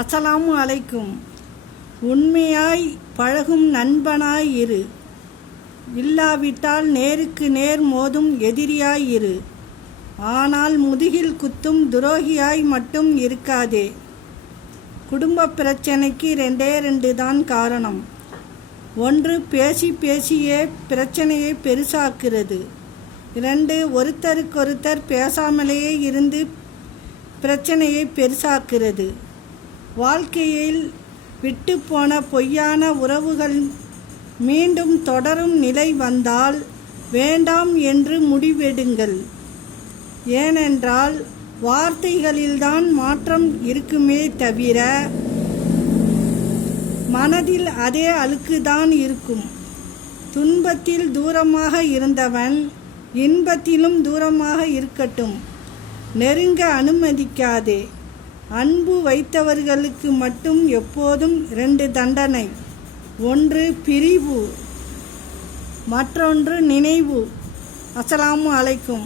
அஸ்ஸலாமு அலைக்கும். உண்மையாய் பழகும் நண்பனாய் இரு, இல்லாவிட்டால் நேருக்கு நேர் மோதும் எதிரியாய் இரு. ஆனால் முதுகில் குத்தும் துரோகியாய் மட்டும் இருக்காதே. குடும்ப பிரச்சனைக்கு ரெண்டு தான் காரணம். ஒன்று, பேசி பேசியே பிரச்சனையை பெருசாக்குறது. 2, ஒருத்தருக்கொருத்தர் பேசாமலேயே இருந்து பிரச்சனையை பெருசாக்குறது. வாழ்க்கையில் விட்டு போன பொய்யான உறவுகள் மீண்டும் தொடரும் நிலை வந்தால் வேண்டாம் என்று முடிவெடுங்கள். ஏனென்றால் வார்த்தைகளில்தான் மாற்றம் இருக்குமே தவிர மனதில் அதே அழுக்குதான் இருக்கும். துன்பத்தில் தூரமாக இருந்தவன் இன்பத்திலும் தூரமாக இருக்கட்டும். நெருங்க அனுமதிக்காதே. அன்பு வைத்தவர்களுக்கு மட்டும் எப்போதும் 2 தண்டனை. ஒன்று பிரிவு, மற்றொன்று நினைவு. அஸ்ஸலாமு அலைக்கும்.